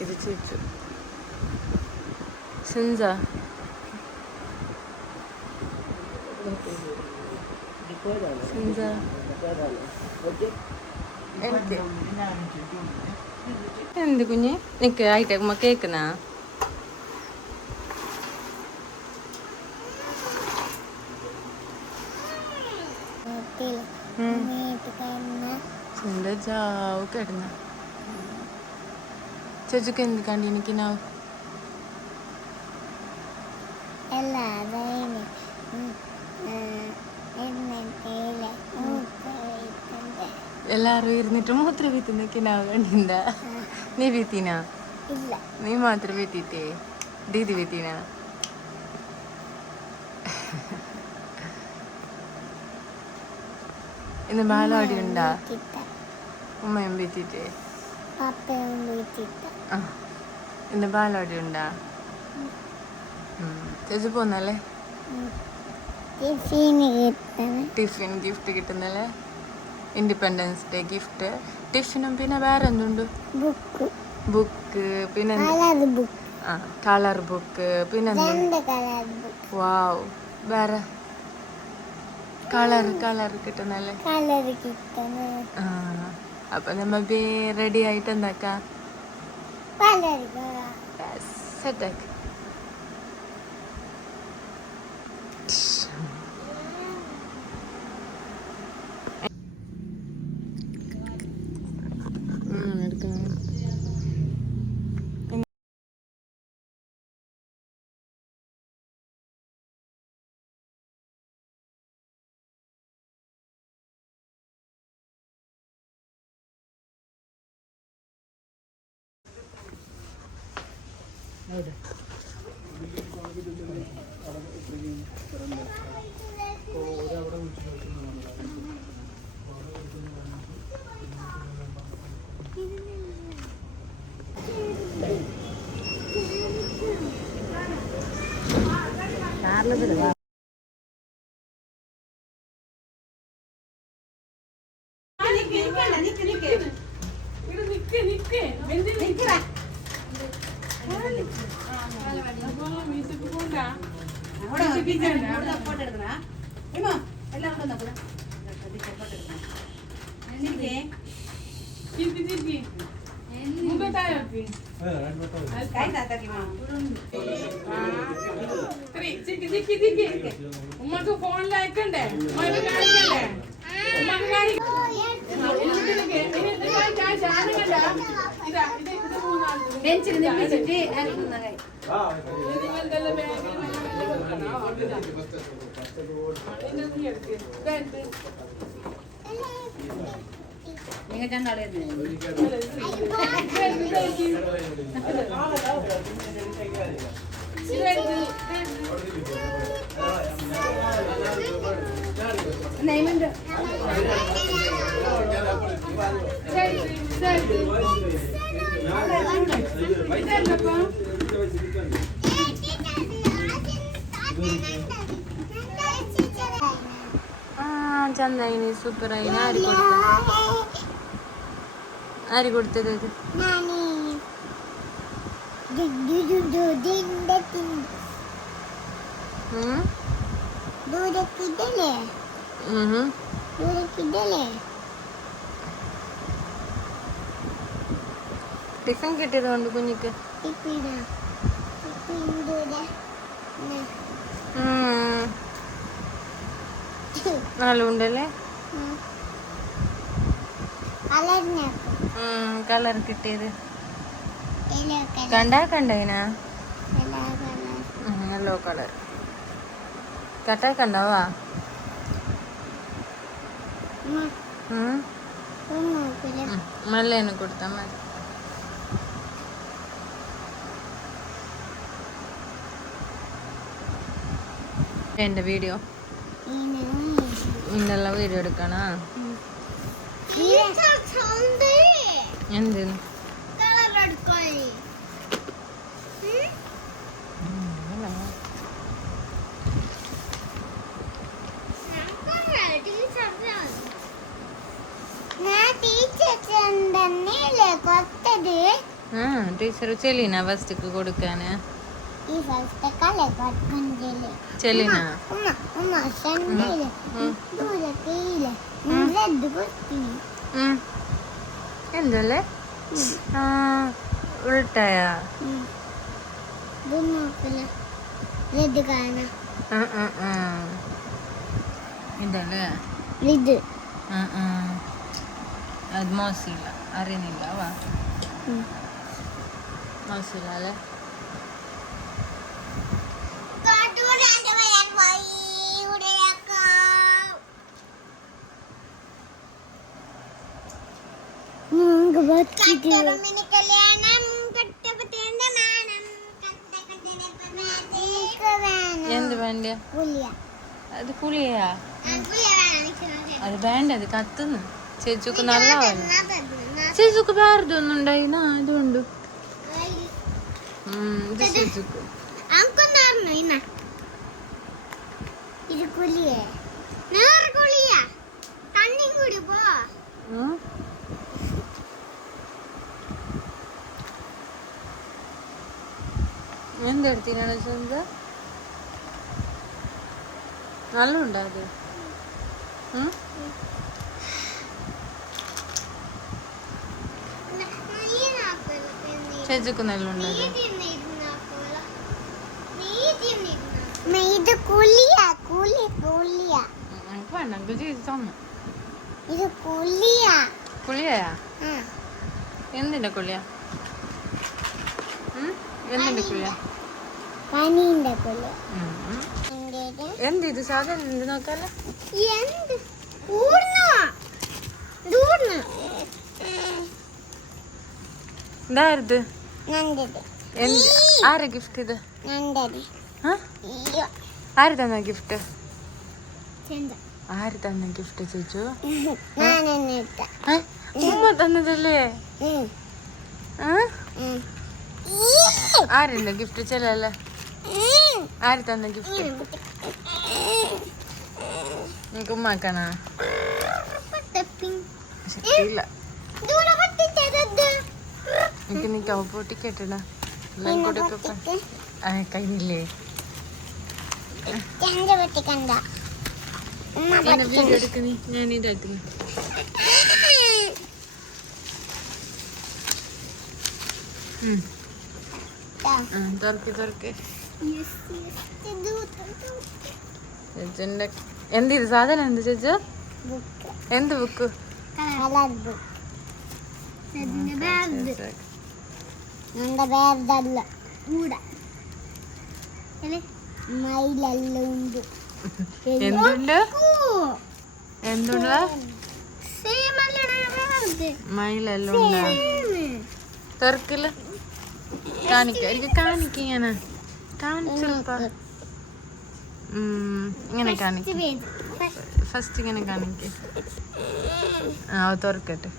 ഇത് ചേച്ചു സിൻസ സിൻസ എന്ത് കുഞ്ഞ് നിക്ക് ആയിട്ട് ഉമ്മ കേക്കുന്നാ ജാവ് കിടന്ന ചേച്ചിക്ക് എന്ത് കണ്ടി എനിക്കിനാവ് എല്ലാരും ഇരുന്നിട്ട് മൂത്ര വീത്തിനക്കിനാവ് കണ്ടിണ്ട നീ വീത്തിനാ നീ മാത്രം വീത്തിട്ടേ ദീദി വീത്തിനാ ഇന്ന് ബാലവാടി ഉണ്ടാ ഉമ്മയും വീത്തിട്ടേ ഇന്ന് ബാലവാടി ഉണ്ടാ ചേച്ചി പോന്നല്ലേ ടിഫിൻ ഗിഫ്റ്റ് കിട്ടുന്നല്ലേ ഇൻഡിപെൻഡൻസ് ഡേ ഗിഫ്റ്റ് ടിഫിനും പിന്നെ വേറെ എന്തുണ്ട് ബുക്ക് പിന്നെ കളർ ബുക്ക് പിന്നെ വാവ് വേറെ കളർ കിട്ടുന്നല്ലേ അപ്പൊ നമ്മ റെഡി ആയിട്ട് എന്താക്കാം സെറ്റാക്ക് ഉമ്മക്ക് ഫോണിൽ അയക്കണ്ടേ കാണിക്കണ്ടേ നിങ്ങൾ രണ്ടാളെ ചന്ദായിനി സൂപ്പറായി ആര് കൊടുത്തത് ടിഫിൻ കിട്ടിയത് കൊണ്ട് കുഞ്ഞിക്ക് നല്ല ഉണ്ടല്ലേ കളർ കിട്ടിയത് കണ്ടതിനാ യെല്ലോ കളർ കണ്ടാവാ മെല്ലേനെ കൊടുത്താ മതി എന്റെ വീഡിയോ ഇന്നെല്ലാം വീഡിയോ എടുക്കണ എന്തിന് ടീച്ചർ ചെലീന ഫസ്റ്റ്ക്ക് കൊടുക്കാന് ചെലീന എന്തല്ലേ ഉൾട്ടായ ഇതല്ലേ അത് മോശമില്ല അറിയുന്നില്ല വാ മോശമില്ല അല്ലേ എന്ത് വേണ്ട അത് കുളിയാ അത് വേണ്ട അത് കത്തുന്നു ചേച്ചിക്ക് നല്ല ചേച്ചിക്ക് വേറെതൊന്നും ഉണ്ടായിന അതുകൊണ്ട് ഇത് ചേച്ചിക്ക് എന്തെടുത്തിനാണ് സ്വന്ത നല്ല ഉണ്ടോ അത് ചേച്ചിക്ക് നല്ല ഉണ്ടത് കുളിയാ എന്തിന്റെ കുളിയാ എന്തിന്റെ കുളിയാ എന്ത് ഇത് സാധനം എന്ത് നോക്കാല്ല ഇതായത് ആരെ ഗിഫ്റ്റ് ഇത് ആര് തന്ന ഗിഫ്റ്റ് ആര് തന്ന ഗിഫ്റ്റ് ചേച്ചു ഉമ്മ തന്നതല്ലേ ആരുണ്ട് ഗിഫ്റ്റ് ചെല്ലല്ലേ ആര് തന്ന ഗിഫ്റ്റ് നിനക്ക് ഉമ്മാക്കാനാ ശക്തിയില്ല എനിക്ക് നീ കവ പൊട്ടിക്കെട്ടണ എല്ലാം കൊടുക്ക കഴിഞ്ഞില്ലേ വീഡിയോ എടുക്കുന്നീ ഞാൻ ഇതാക്കുന്നു തുറക്ക് എന്ത് ഇത് സാധനം എന്ത് ചേച്ചി എന്ത് ബുക്ക് എന്തുണ്ട് എന്തുള്ള മയിലെല്ലാം ഉണ്ട് തുറക്കില്ല കാണിക്ക എനിക്ക് കാണിക്കാണ് കാണിച്ചപ്പ ഇങ്ങനെ കാണിക്ക ഫസ്റ്റ് ഇങ്ങനെ കാണിക്ക തുറക്കട്ടെ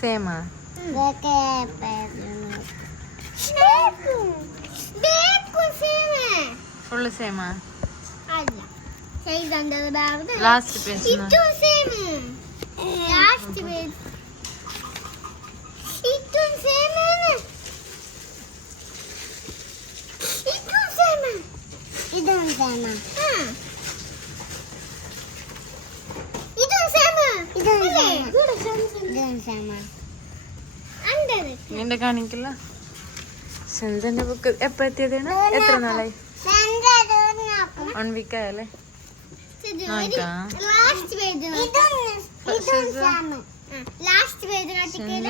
സേമാ ഫുള്ള് സേമാ ലാസ്റ്റ് പേജ് നിന്റെ കാണിക്കില്ല സെന്തിന്റെ ബുക്ക് എപ്പ എത്തിയതാണ് എത്ര നാളായി 1 വീക്ക് ആയല്ലേ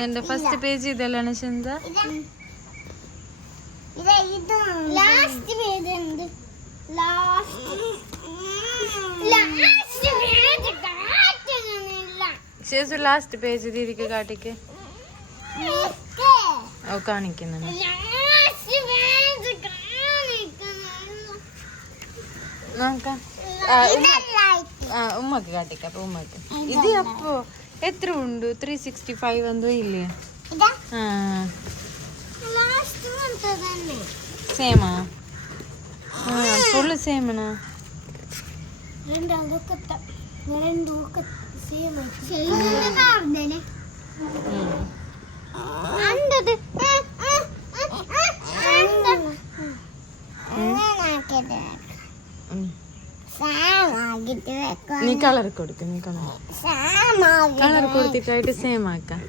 എന്റെ ഫസ്റ്റ് പേജ് ഇതല്ലാണ് ഷെന്ത ശേഷം ലാസ്റ്റ് പേജ് ദീദിക്ക് കാട്ടിക്ക് കാണിക്കുന്നുണ്ട് നോക്കാം ഉമ്മക്ക് കാട്ടിക്ക അപ്പൊ ഉമ്മക്ക് ഇത് അപ്പോ എത്ര ഉണ്ട് 365 എന്തോ ഇല്ലേ సేమా ఫుల్ సేమనా రెండు നീ കളർ കൊടുക്ക, നീ കളർ കൊടുത്തിട്ടായിട്ട് സെയിം ആക്കാം.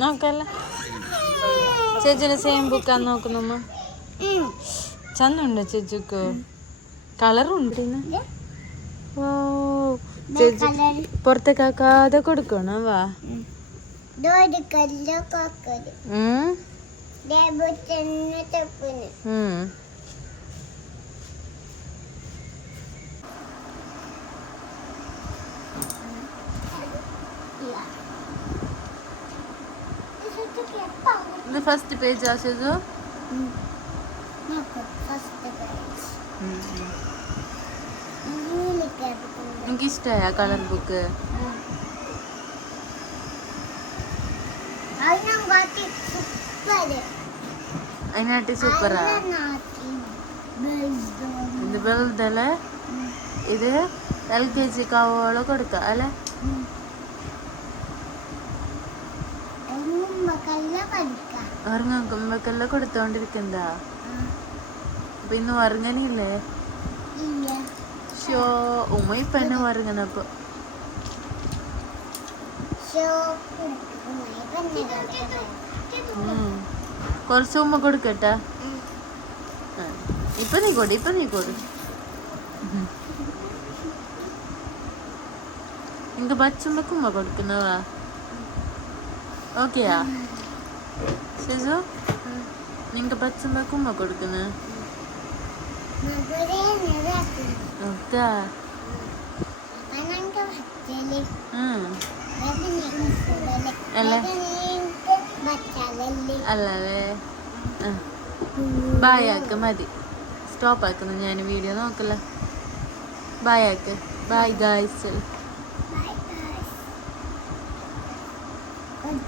നോക്കല്ല ചേച്ചിനെ സെയിം ബുക്കാൻ നോക്കുന്നമ്മ. ചന്നുണ്ടോ ചേച്ചിക്ക്? കളറുണ്ട്. ഓ ചേച്ചി പുറത്തേക്കാക്കാതെ കൊടുക്കണം. വാ ഇത് ഫസ്റ്റ് പേജ് ആശിച്ചു. എനിക്ക് ഇഷ്ടമായ കളർ ബുക്ക്. അതിനാട്ടി സൂപ്പറാ ഇത്. വെറുതല്ലേ ഇത് LKG കാവോളം കൊടുക്ക അല്ലെ. ഉറങ്ങുമ്പക്കെല്ലാം കൊടുത്തോണ്ടിരിക്കണ്ട. അപ്പൊ ഇന്ന് ഉറങ്ങനില്ലേ? ഷോ ഉമ്മ ഇപ്പൊ എന്നെ ഉറങ്ങണപ്പൊ. കുറച്ച് ഉമ്മ കൊടുക്കട്ടെ. ഇപ്പൊ നീ കൊടു. നിങ്ങക്ക് ബച്ചുമ്പക്ക് ഉമ്മ കൊടുക്കുന്നവാ. ഓക്കെയാ ശേഷു? നിങ്ങക്ക് ബച്ചുമ്പക്ക് ഉമ്മ കൊടുക്കുന്ന അല്ലേ? ബായ് ആക്ക് മതി. സ്റ്റോപ്പ് ആക്കുന്നു ഞാൻ വീഡിയോ നോക്കല്ല. ബായ് ആക്ക്. Bye guys.